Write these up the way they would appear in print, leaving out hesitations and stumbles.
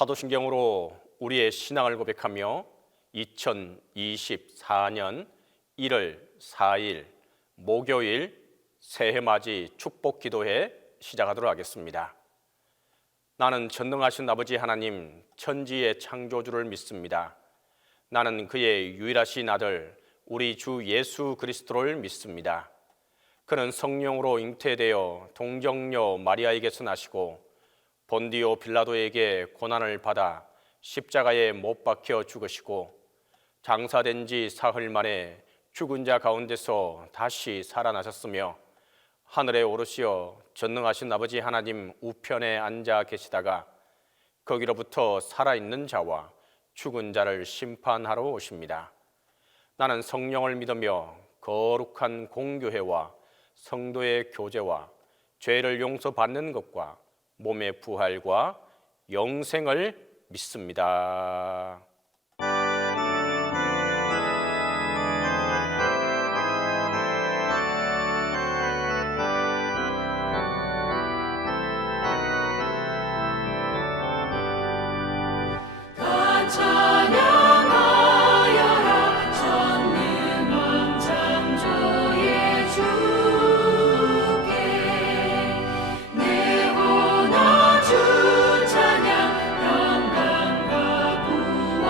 사도신경으로 우리의 신앙을 고백하며 2024년 1월 4일 목요일 새해맞이 축복기도회 시작하도록 하겠습니다. 나는 전능하신 아버지 하나님 천지의 창조주를 믿습니다. 나는 그의 유일하신 아들 우리 주 예수 그리스도를 믿습니다. 그는 성령으로 잉태되어 동정녀 마리아에게서 나시고 본디오 빌라도에게 고난을 받아 십자가에 못 박혀 죽으시고 장사된 지 사흘 만에 죽은 자 가운데서 다시 살아나셨으며 하늘에 오르시어 전능하신 아버지 하나님 우편에 앉아 계시다가 거기로부터 살아있는 자와 죽은 자를 심판하러 오십니다. 나는 성령을 믿으며 거룩한 공교회와 성도의 교제와 죄를 용서받는 것과 몸의 부활과 영생을 믿습니다. 찬양 영광과 구원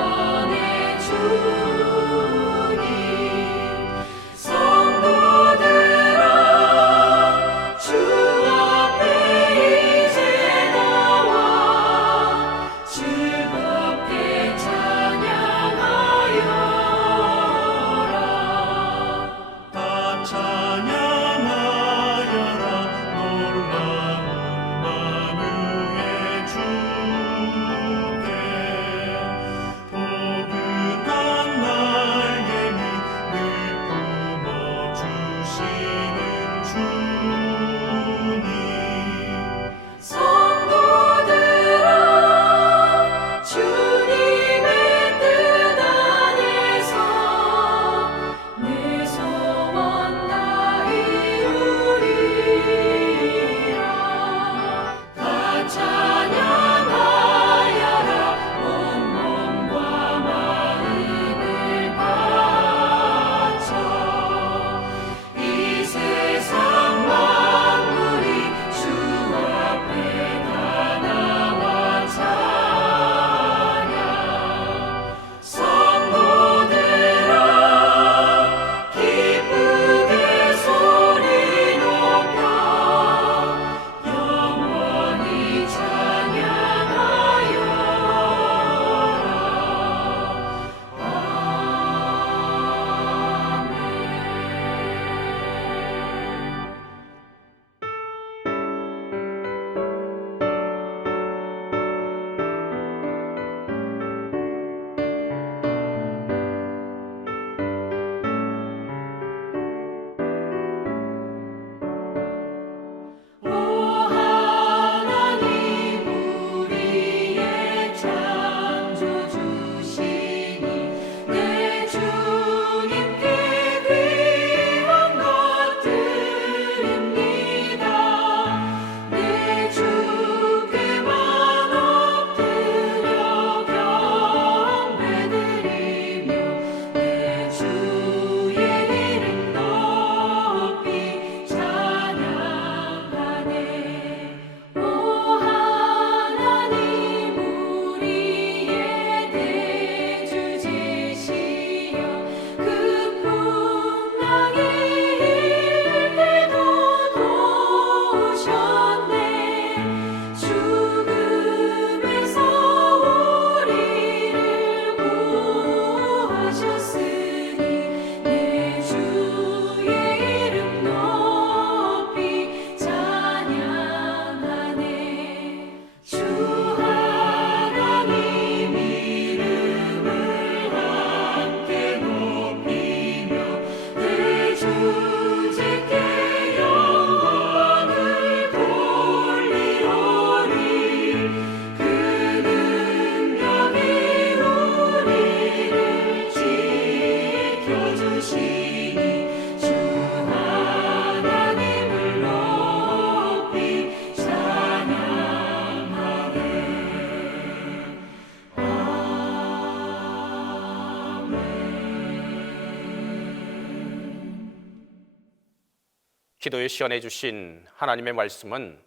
기도에 시연해 주신 하나님의 말씀은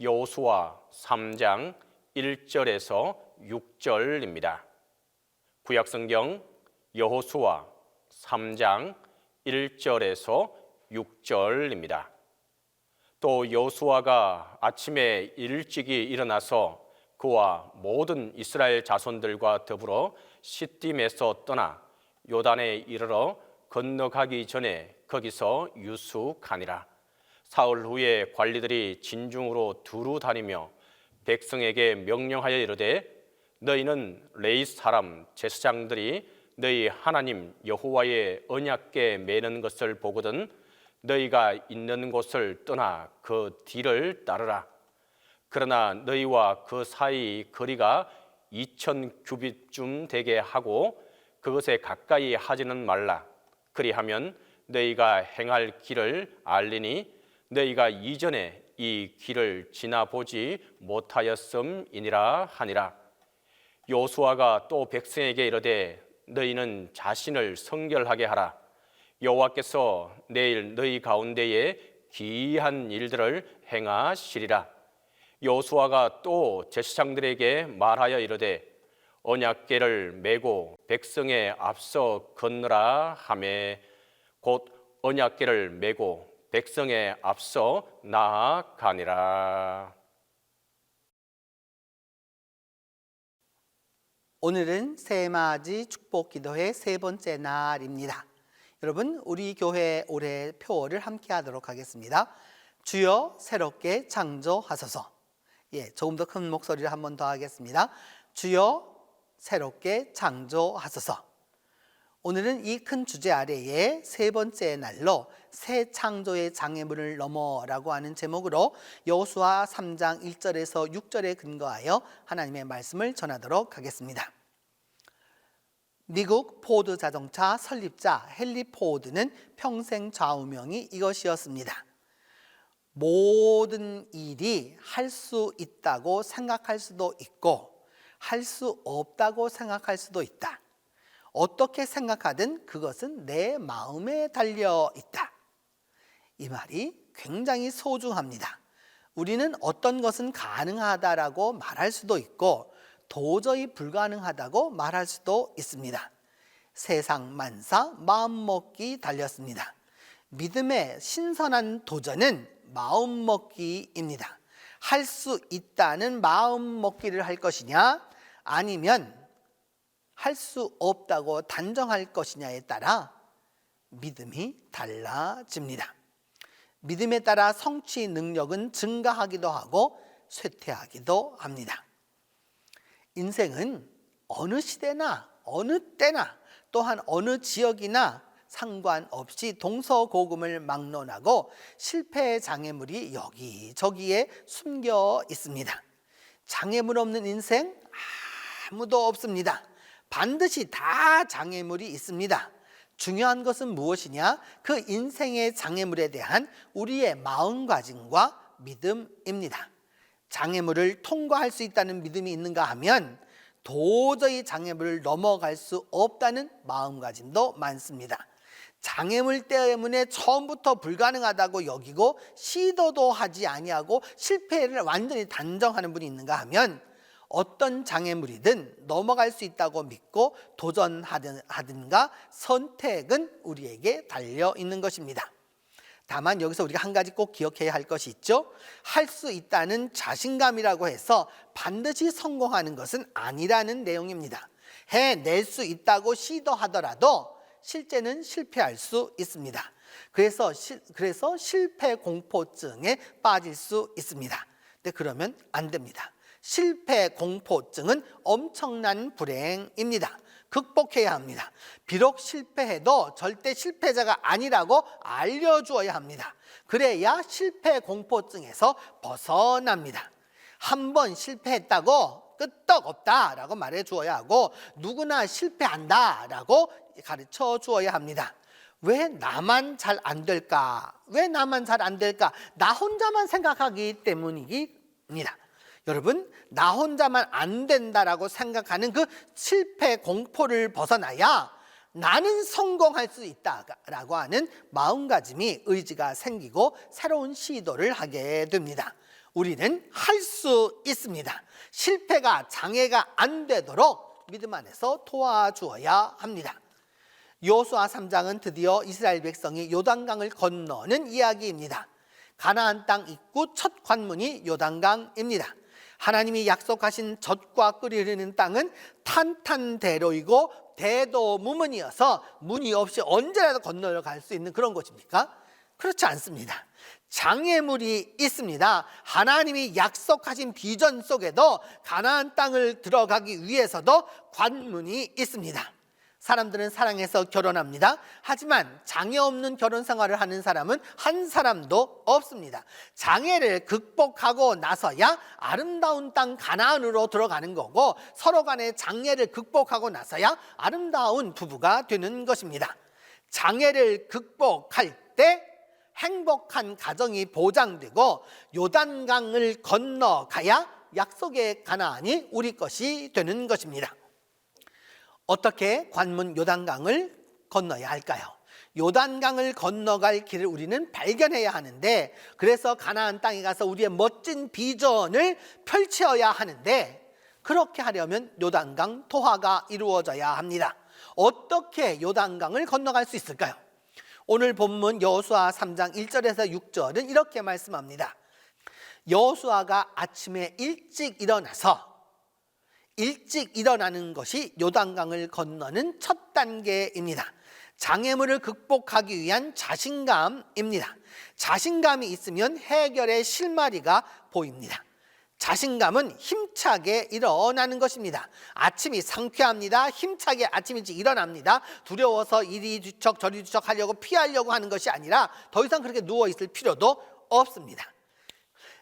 여호수아 3장 1절에서 6절입니다. 구약성경 여호수아 3장 1절에서 6절입니다. 또 여호수아가 아침에 일찍이 일어나서 그와 모든 이스라엘 자손들과 더불어 시딤에서 떠나 요단에 이르러 건너가기 전에 거기서 유숙하니라. 사흘 후에 관리들이 진중으로 두루 다니며 백성에게 명령하여 이르되 너희는 레위 사람 제사장들이 너희 하나님 여호와의 언약궤 매는 것을 보거든 너희가 있는 곳을 떠나 그 뒤를 따르라. 그러나 너희와 그 사이 거리가 2000규빗쯤 되게 하고 그것에 가까이 하지는 말라. 그리하면 너희가 행할 길을 알리니 너희가 이전에 이 길을 지나보지 못하였음이니라 하니라. 여호수아가 또 백성에게 이르되 너희는 자신을 성결하게 하라. 여호와께서 내일 너희 가운데에 기이한 일들을 행하시리라. 여호수아가 또 제사장들에게 말하여 이르되 언약궤를 메고 백성에 앞서 건너라 하매 곧 언약궤를 메고 백성에 앞서 나아가니라. 오늘은 새해맞이 축복기도회 세 번째 날입니다. 여러분, 우리 교회 올해 표어를 함께 하도록 하겠습니다. 주여 새롭게 창조하소서. 조금 더 큰 목소리를 한 번 더 하겠습니다. 주여 새롭게 창조하소서. 오늘은 이 큰 주제 아래에 세 번째 날로 새 창조의 장애물을 넘어라고 하는 제목으로 여호수아 3장 1절에서 6절에 근거하여 하나님의 말씀을 전하도록 하겠습니다. 미국 포드 자동차 설립자 헨리 포드는 평생 좌우명이 이것이었습니다. 모든 일이 할 수 있다고 생각할 수도 있고 할 수 없다고 생각할 수도 있다. 어떻게 생각하든 그것은 내 마음에 달려 있다. 이 말이 굉장히 소중합니다. 우리는 어떤 것은 가능하다라고 말할 수도 있고 도저히 불가능하다고 말할 수도 있습니다. 세상 만사 마음먹기 달렸습니다. 믿음의 신선한 도전은 마음먹기입니다. 할 수 있다는 마음먹기를 할 것이냐 아니면 할 수 없다고 단정할 것이냐에 따라 믿음이 달라집니다. 믿음에 따라 성취 능력은 증가하기도 하고 쇠퇴하기도 합니다. 인생은 어느 시대나 어느 때나 또한 어느 지역이나 상관없이 동서고금을 막론하고 실패의 장애물이 여기저기에 숨겨 있습니다. 장애물 없는 인생 아무도 없습니다. 반드시 다 장애물이 있습니다. 중요한 것은 무엇이냐? 그 인생의 장애물에 대한 우리의 마음가짐과 믿음입니다. 장애물을 통과할 수 있다는 믿음이 있는가 하면 도저히 장애물을 넘어갈 수 없다는 마음가짐도 많습니다. 장애물 때문에 처음부터 불가능하다고 여기고 시도도 하지 아니하고 실패를 완전히 단정하는 분이 있는가 하면 어떤 장애물이든 넘어갈 수 있다고 믿고 도전하든가 선택은 우리에게 달려 있는 것입니다. 다만 여기서 우리가 한 가지 꼭 기억해야 할 것이 있죠. 할 수 있다는 자신감이라고 해서 반드시 성공하는 것은 아니라는 내용입니다. 해낼 수 있다고 시도하더라도 실제는 실패할 수 있습니다. 그래서 실패 공포증에 빠질 수 있습니다. 근데 그러면 안 됩니다. 실패 공포증은 엄청난 불행입니다. 극복해야 합니다. 비록 실패해도 절대 실패자가 아니라고 알려주어야 합니다. 그래야 실패 공포증에서 벗어납니다. 한 번 실패했다고 끄떡없다라고 말해 주어야 하고 누구나 실패한다라고 가르쳐 주어야 합니다. 왜 나만 잘 안 될까? 왜 나만 잘 안 될까? 나 혼자만 생각하기 때문입니다. 여러분, 나 혼자만 안 된다라고 생각하는 그 실패 공포를 벗어나야 나는 성공할 수 있다라고 하는 마음가짐이 의지가 생기고 새로운 시도를 하게 됩니다. 우리는 할 수 있습니다. 실패가 장애가 안 되도록 믿음 안에서 도와주어야 합니다. 여호수아 3장은 드디어 이스라엘 백성이 요단강을 건너는 이야기입니다. 가나안 땅 입구 첫 관문이 요단강입니다. 하나님이 약속하신 젖과 꿀이 흐르는 땅은 탄탄대로이고 대도무문이어서 문이 없이 언제라도 건너갈 수 있는 그런 곳입니까? 그렇지 않습니다. 장애물이 있습니다. 하나님이 약속하신 비전 속에도 가나안 땅을 들어가기 위해서도 관문이 있습니다. 사람들은 사랑해서 결혼합니다. 하지만 장애 없는 결혼 생활을 하는 사람은 한 사람도 없습니다. 장애를 극복하고 나서야 아름다운 땅 가나안으로 들어가는 거고, 서로 간의 장애를 극복하고 나서야 아름다운 부부가 되는 것입니다. 장애를 극복할 때 행복한 가정이 보장되고 요단강을 건너가야 약속의 가나안이 우리 것이 되는 것입니다. 어떻게 관문 요단강을 건너야 할까요? 요단강을 건너갈 길을 우리는 발견해야 하는데, 그래서 가나안 땅에 가서 우리의 멋진 비전을 펼쳐야 하는데, 그렇게 하려면 요단강 토화가 이루어져야 합니다. 어떻게 요단강을 건너갈 수 있을까요? 오늘 본문 여호수아 3장 1절에서 6절은 이렇게 말씀합니다. 여호수아가 아침에 일찍 일어나는 것이 요단강을 건너는 첫 단계입니다. 장애물을 극복하기 위한 자신감입니다. 자신감이 있으면 해결의 실마리가 보입니다. 자신감은 힘차게 일어나는 것입니다. 아침이 상쾌합니다. 힘차게 아침 일찍 일어납니다. 두려워서 이리 뒤척 저리 뒤척 하려고 피하려고 하는 것이 아니라 더 이상 그렇게 누워있을 필요도 없습니다.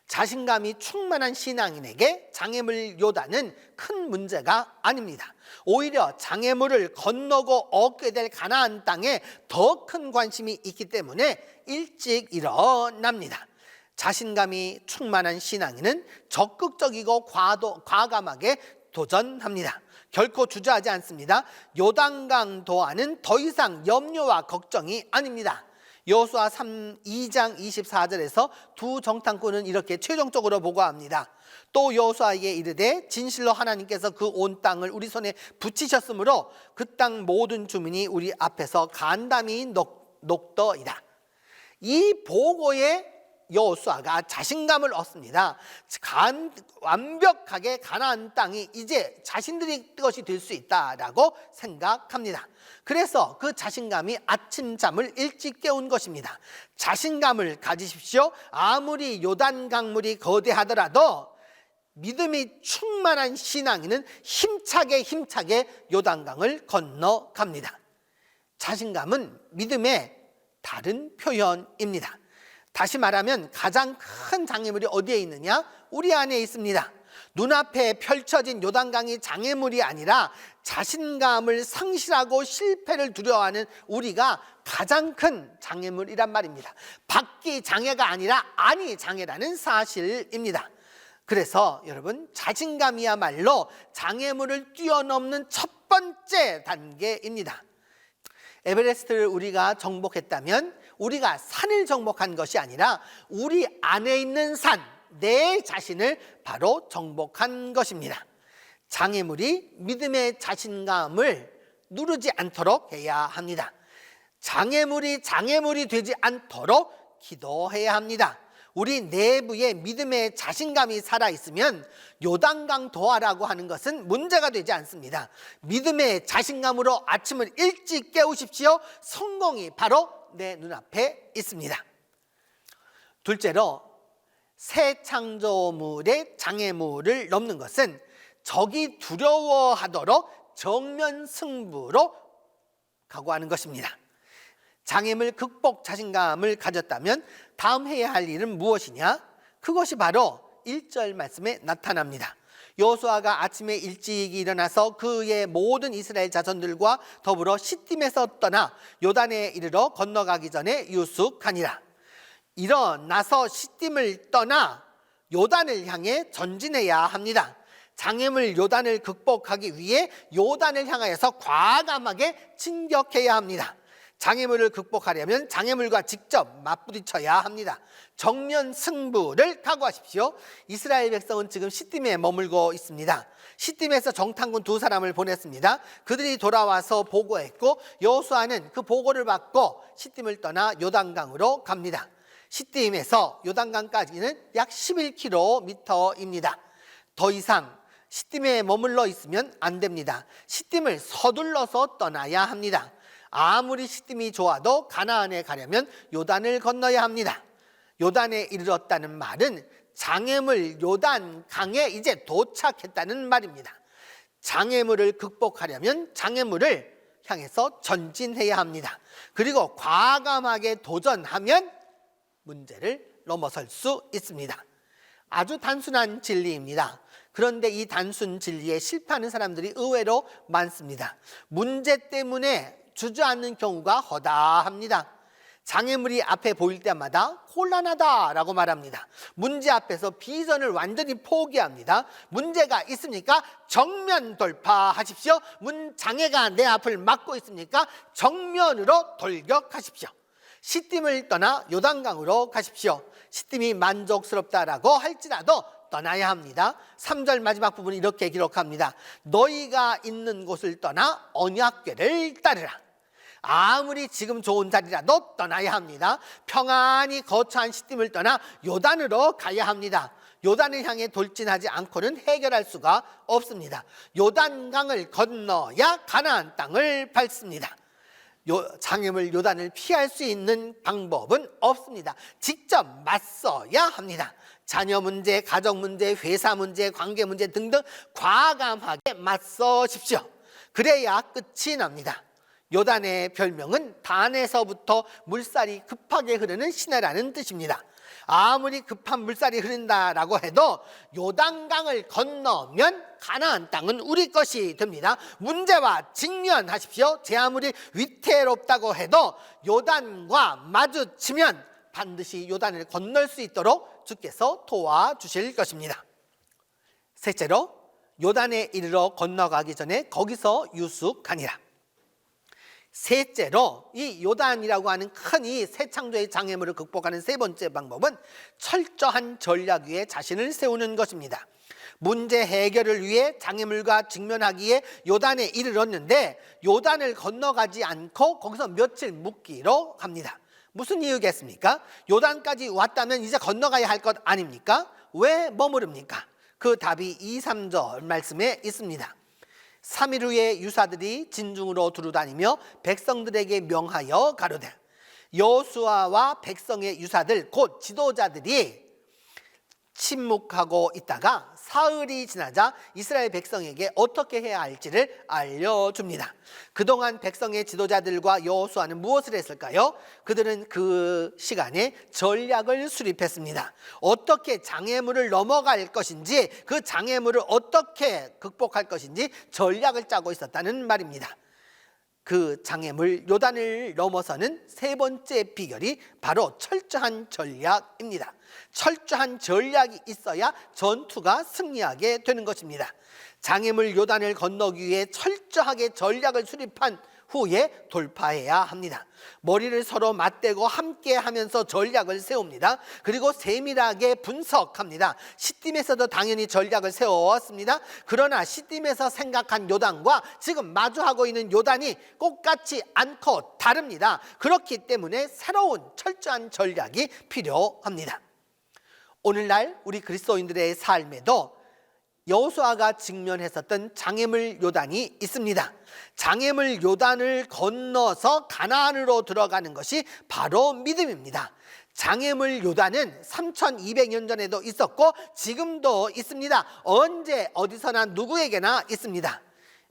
자신감이 충만한 신앙인에게 장애물 요단은 큰 문제가 아닙니다. 오히려 장애물을 건너고 얻게 될 가나안 땅에 더 큰 관심이 있기 때문에 일찍 일어납니다. 자신감이 충만한 신앙인은 적극적이고 과감하게 도전합니다. 결코 주저하지 않습니다. 요단강 도하는 더 이상 염려와 걱정이 아닙니다. 여호수아 2장 24절에서 두 정탐꾼은 이렇게 최종적으로 보고합니다. 또 여호수아에게 이르되 진실로 하나님께서 그 온 땅을 우리 손에 붙이셨으므로 그 땅 모든 주민이 우리 앞에서 간담이 녹더이다. 이 보고에 여호수아가 자신감을 얻습니다. 완벽하게 가나안 땅이 이제 자신들의 것이 될 수 있다라고 생각합니다. 그래서 그 자신감이 아침잠을 일찍 깨운 것입니다. 자신감을 가지십시오. 아무리 요단 강물이 거대하더라도 믿음이 충만한 신앙인은 힘차게 요단강을 건너갑니다. 자신감은 믿음의 다른 표현입니다. 다시 말하면 가장 큰 장애물이 어디에 있느냐? 우리 안에 있습니다. 눈앞에 펼쳐진 요단강이 장애물이 아니라 자신감을 상실하고 실패를 두려워하는 우리가 가장 큰 장애물이란 말입니다. 밖이 장애가 아니라 안이 장애라는 사실입니다. 그래서 여러분, 자신감이야말로 장애물을 뛰어넘는 첫 번째 단계입니다. 에베레스트를 우리가 정복했다면 우리가 산을 정복한 것이 아니라 우리 안에 있는 산, 내 자신을 바로 정복한 것입니다. 장애물이 믿음의 자신감을 누르지 않도록 해야 합니다. 장애물이 되지 않도록 기도해야 합니다. 우리 내부에 믿음의 자신감이 살아있으면 요단강 도하라고 하는 것은 문제가 되지 않습니다. 믿음의 자신감으로 아침을 일찍 깨우십시오. 성공이 바로 내 눈앞에 있습니다. 둘째로, 새 창조물의 장애물을 넘는 것은 적이 두려워하도록 정면 승부로 각오하는 것입니다. 장애물 극복 자신감을 가졌다면 다음 해야 할 일은 무엇이냐? 그것이 바로 1절 말씀에 나타납니다. 여호수아가 아침에 일찍 일어나서 그의 모든 이스라엘 자손들과 더불어 시딤에서 떠나 요단에 이르러 건너가기 전에 유숙하니라. 일어나서 시딤을 떠나 요단을 향해 전진해야 합니다. 장애물 요단을 극복하기 위해 요단을 향하여서 과감하게 진격해야 합니다. 장애물을 극복하려면 장애물과 직접 맞부딪혀야 합니다. 정면 승부를 각오하십시오. 이스라엘 백성은 지금 시딤에 머물고 있습니다. 시딤에서 정탐꾼 2사람을 보냈습니다. 그들이 돌아와서 보고했고 여호수아는 그 보고를 받고 시딤을 떠나 요단강으로 갑니다. 시딤에서 요단강까지는 약 11km입니다. 더 이상 시딤에 머물러 있으면 안 됩니다. 시딤을 서둘러서 떠나야 합니다. 아무리 시딤이 좋아도 가나안에 가려면 요단을 건너야 합니다. 요단에 이르렀다는 말은 장애물 요단강에 이제 도착했다는 말입니다. 장애물을 극복하려면 장애물을 향해서 전진해야 합니다. 그리고 과감하게 도전하면 문제를 넘어설 수 있습니다. 아주 단순한 진리입니다. 그런데 이 단순 진리에 실패하는 사람들이 의외로 많습니다. 문제 때문에 주저앉는 경우가 허다합니다. 장애물이 앞에 보일 때마다 곤란하다라고 말합니다. 문제 앞에서 비전을 완전히 포기합니다. 문제가 있습니까? 정면 돌파하십시오. 장애가 내 앞을 막고 있습니까? 정면으로 돌격하십시오. 시딤을 떠나 요단강으로 가십시오. 시딤이 만족스럽다라고 할지라도 떠나야 합니다. 3절 마지막 부분이 이렇게 기록합니다. 너희가 있는 곳을 떠나 언약궤를 따르라. 아무리 지금 좋은 자리라도 떠나야 합니다. 평안히 거처한 시딤을 떠나 요단으로 가야 합니다. 요단을 향해 돌진하지 않고는 해결할 수가 없습니다. 요단강을 건너야 가나안 땅을 밟습니다. 장애물 요단을 피할 수 있는 방법은 없습니다. 직접 맞서야 합니다. 자녀 문제, 가정 문제, 회사 문제, 관계 문제 등등 과감하게 맞서십시오. 그래야 끝이 납니다. 요단의 별명은 단에서부터 물살이 급하게 흐르는 시내라는 뜻입니다. 아무리 급한 물살이 흐른다라고 해도 요단강을 건너면 가나안 땅은 우리 것이 됩니다. 문제와 직면하십시오. 제 아무리 위태롭다고 해도 요단과 마주치면 반드시 요단을 건널 수 있도록 주께서 도와주실 것입니다. 셋째로, 요단에 이르러 건너가기 전에 거기서 유숙하니라. 셋째로, 이 요단이라고 하는 큰 이 새 창조의 장애물을 극복하는 세 번째 방법은 철저한 전략 위에 자신을 세우는 것입니다. 문제 해결을 위해 장애물과 직면하기에 요단에 이르렀는데 요단을 건너가지 않고 거기서 며칠 묵기로 합니다. 무슨 이유겠습니까? 요단까지 왔다면 이제 건너가야 할 것 아닙니까? 왜 머무릅니까? 그 답이 2, 3절 말씀에 있습니다. 3일 후에 유사들이 진중으로 두루다니며 백성들에게 명하여 가로되, 여호수아와 백성의 유사들 곧 지도자들이 침묵하고 있다가 사흘이 지나자 이스라엘 백성에게 어떻게 해야 할지를 알려줍니다. 그동안 백성의 지도자들과 여호수아는 무엇을 했을까요? 그들은 그 시간에 전략을 수립했습니다. 어떻게 장애물을 넘어갈 것인지, 그 장애물을 어떻게 극복할 것인지 전략을 짜고 있었다는 말입니다. 그 장애물 요단을 넘어서는 세 번째 비결이 바로 철저한 전략입니다. 철저한 전략이 있어야 전투가 승리하게 되는 것입니다. 장애물 요단을 건너기 위해 철저하게 전략을 수립한 후에 돌파해야 합니다. 머리를 서로 맞대고 함께 하면서 전략을 세웁니다. 그리고 세밀하게 분석합니다. 시딤에서도 당연히 전략을 세워왔습니다. 그러나 시딤에서 생각한 요단과 지금 마주하고 있는 요단이 똑같지 않고 다릅니다. 그렇기 때문에 새로운 철저한 전략이 필요합니다. 오늘날 우리 그리스도인들의 삶에도 여호수아가 직면했었던 장애물 요단이 있습니다. 장애물 요단을 건너서 가나안으로 들어가는 것이 바로 믿음입니다. 장애물 요단은 3200년 전에도 있었고 지금도 있습니다. 언제 어디서나 누구에게나 있습니다.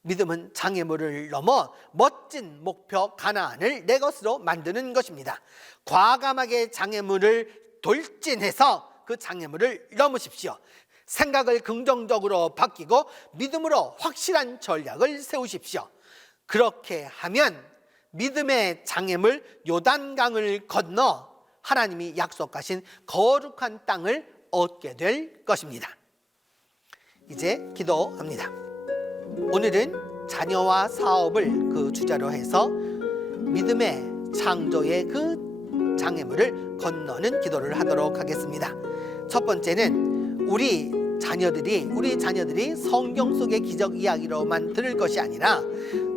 믿음은 장애물을 넘어 멋진 목표 가나안을 내 것으로 만드는 것입니다. 과감하게 장애물을 돌진해서 그 장애물을 넘으십시오. 생각을 긍정적으로 바뀌고 믿음으로 확실한 전략을 세우십시오. 그렇게 하면 믿음의 장애물 요단강을 건너 하나님이 약속하신 거룩한 땅을 얻게 될 것입니다. 이제 기도합니다. 오늘은 자녀와 사업을 그 주제로 해서 믿음의 창조의 그 장애물을 건너는 기도를 하도록 하겠습니다. 첫 번째는 우리 자녀들이 성경 속의 기적 이야기로만 들을 것이 아니라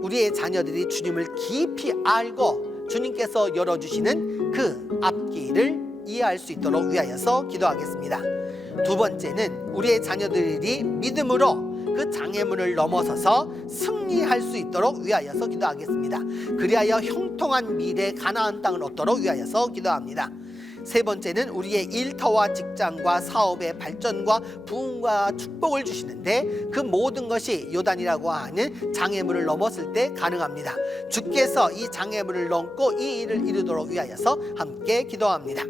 우리의 자녀들이 주님을 깊이 알고 주님께서 열어주시는 그 앞길을 이해할 수 있도록 위하여서 기도하겠습니다. 두 번째는 우리의 자녀들이 믿음으로 그 장애물을 넘어서서 승리할 수 있도록 위하여서 기도하겠습니다. 그리하여 형통한 미래 가나안 땅을 얻도록 위하여서 기도합니다. 세 번째는 우리의 일터와 직장과 사업의 발전과 부흥과 축복을 주시는데 그 모든 것이 요단이라고 하는 장애물을 넘었을 때 가능합니다. 주께서 이 장애물을 넘고 이 일을 이루도록 위하여서 함께 기도합니다.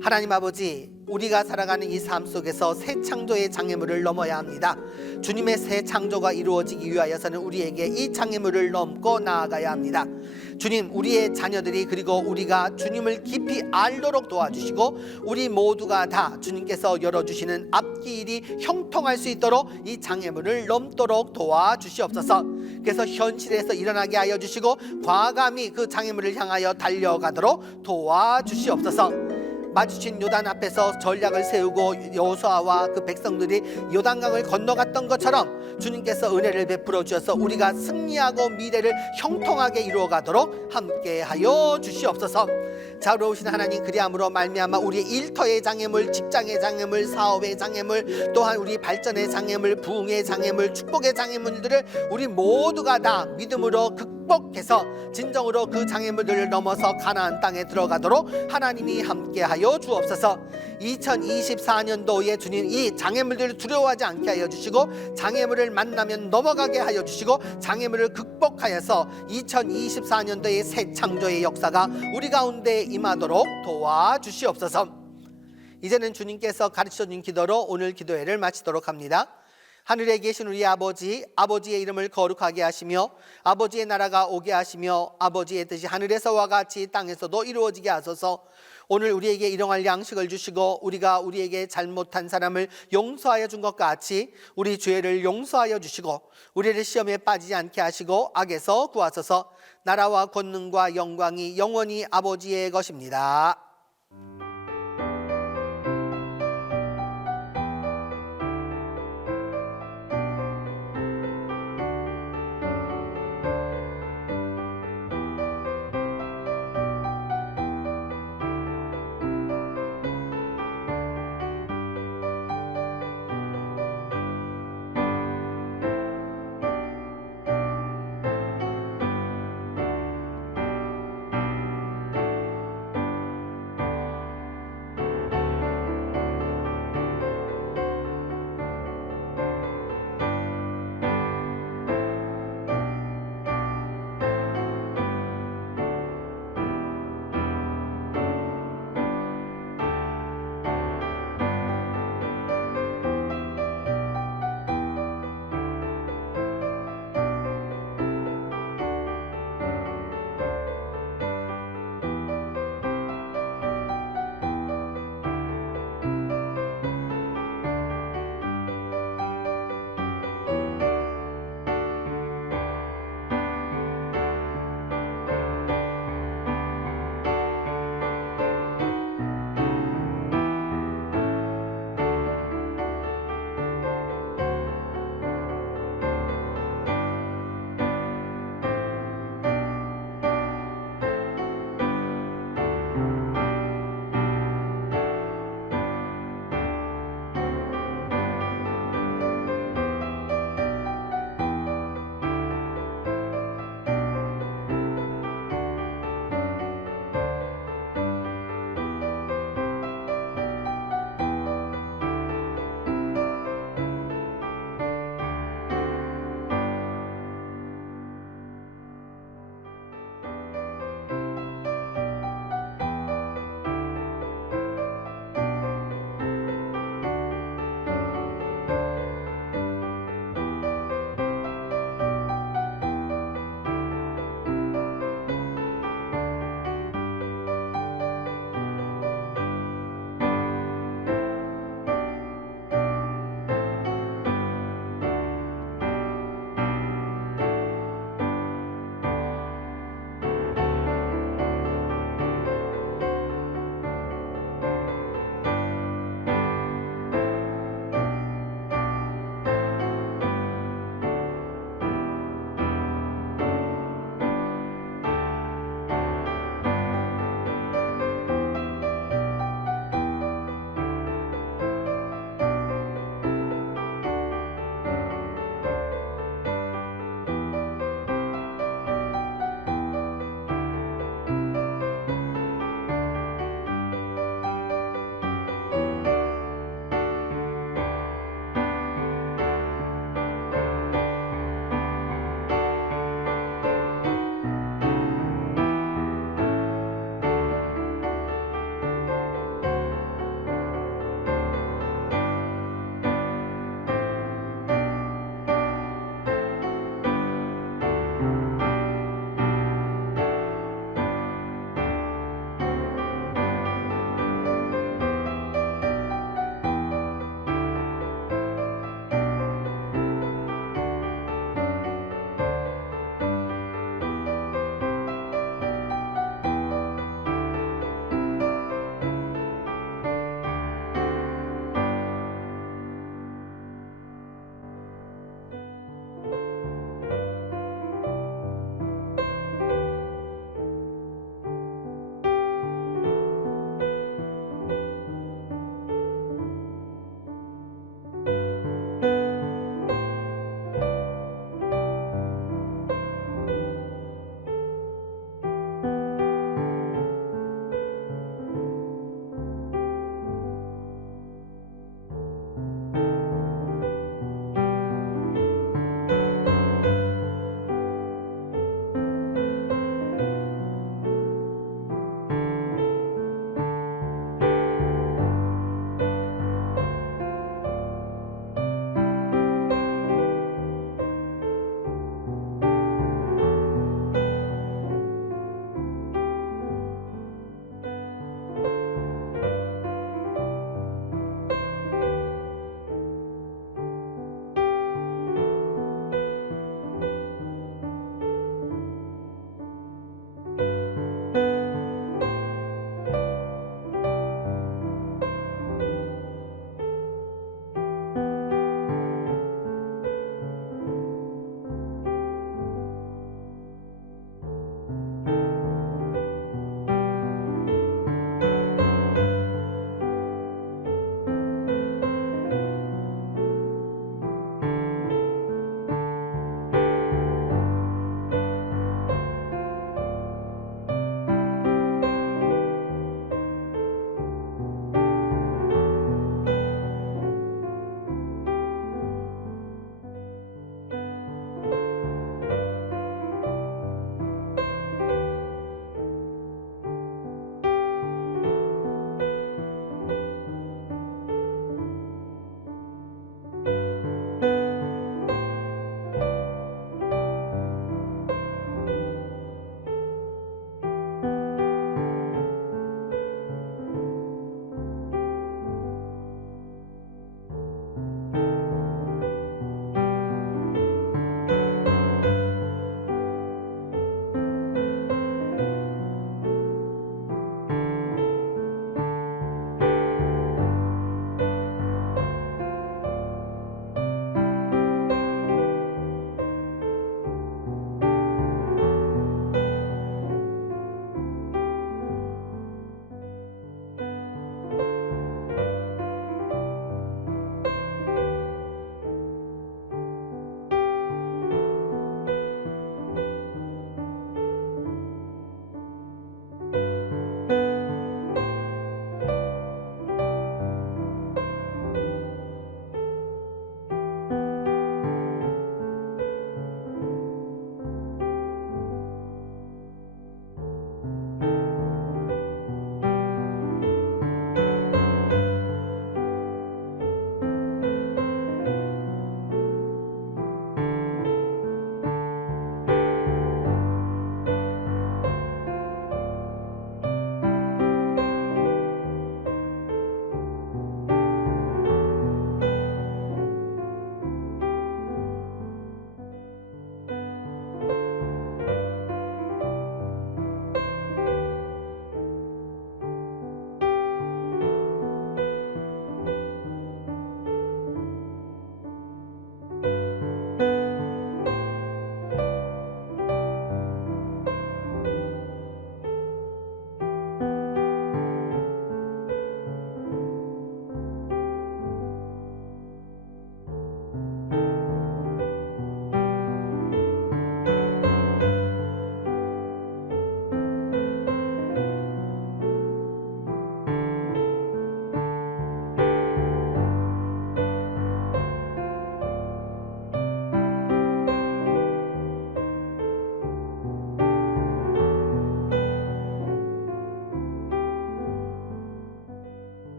하나님 아버지, 우리가 살아가는 이 삶 속에서 새 창조의 장애물을 넘어야 합니다. 주님의 새 창조가 이루어지기 위하여서는 우리에게 이 장애물을 넘고 나아가야 합니다. 주님, 우리의 자녀들이 그리고 우리가 주님을 깊이 알도록 도와주시고 우리 모두가 다 주님께서 열어주시는 앞길이 형통할 수 있도록 이 장애물을 넘도록 도와주시옵소서. 그래서 현실에서 일어나게 하여 주시고 과감히 그 장애물을 향하여 달려가도록 도와주시옵소서. 마주친 요단 앞에서 전략을 세우고 여호수아와 그 백성들이 요단강을 건너갔던 것처럼 주님께서 은혜를 베풀어 주셔서 우리가 승리하고 미래를 형통하게 이루어가도록 함께하여 주시옵소서. 자유로우신 하나님, 그리함으로 말미암아 우리의 일터의 장애물, 직장의 장애물, 사업의 장애물, 또한 우리 발전의 장애물, 부흥의 장애물, 축복의 장애물들을 우리 모두가 다 믿음으로 극복해서 진정으로 그 장애물들을 넘어서 가나안 땅에 들어가도록 하나님이 함께하여 주옵소서. 2024년도에 주님 이 장애물들을 두려워하지 않게 하여 주시고 장애물을 만나면 넘어가게 하여 주시고 장애물을 극복하여서 2024년도의 새 창조의 역사가 우리 가운데 임하도록 도와주시옵소서. 이제는 주님께서 가르쳐준 기도로 오늘 기도회를 마치도록 합니다. 하늘에 계신 우리 아버지, 아버지의 이름을 거룩하게 하시며 아버지의 나라가 오게 하시며 아버지의 뜻이 하늘에서와 같이 땅에서도 이루어지게 하소서. 오늘 우리에게 일용할 양식을 주시고 우리가 우리에게 잘못한 사람을 용서하여 준 것 같이 우리 죄를 용서하여 주시고 우리를 시험에 빠지지 않게 하시고 악에서 구하소서. 나라와 권능과 영광이 영원히 아버지의 것입니다.